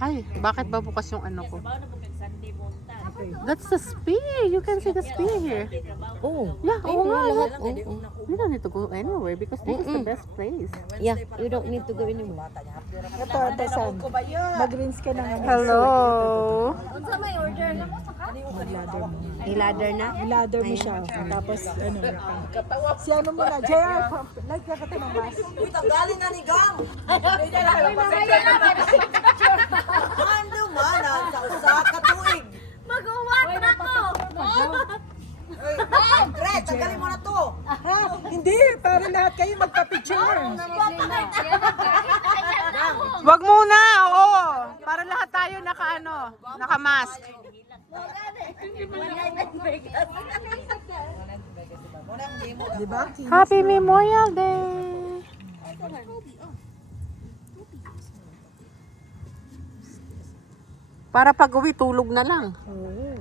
Ay, bakit ba bukas yung ano ko? That's the spear. You can see the spear here. Oh. Yeah, oo nga. Lahat. Oh, oh. You don't need to go anywhere because this is the best place. Yeah, you don't need to go anywhere. Ito, Sam. Mag-rinse ka na nga. Hello. Niladder na? I-lather mo siya. Tapos, ano. Si ano muna, JR, like ka tumamas. Uy, tanggalin na ni Gang! Ano man ang sa usa ka tuig? Mag-uwat na ko! Uy, Andre, tanggalin mo na to! Hindi, para lahat kayo magpa-picture. Wag muna, oo. Para lahat tayo naka-mask. Di ba? Happy Memorial Day. Para pag uwi, tulog na lang. Oo.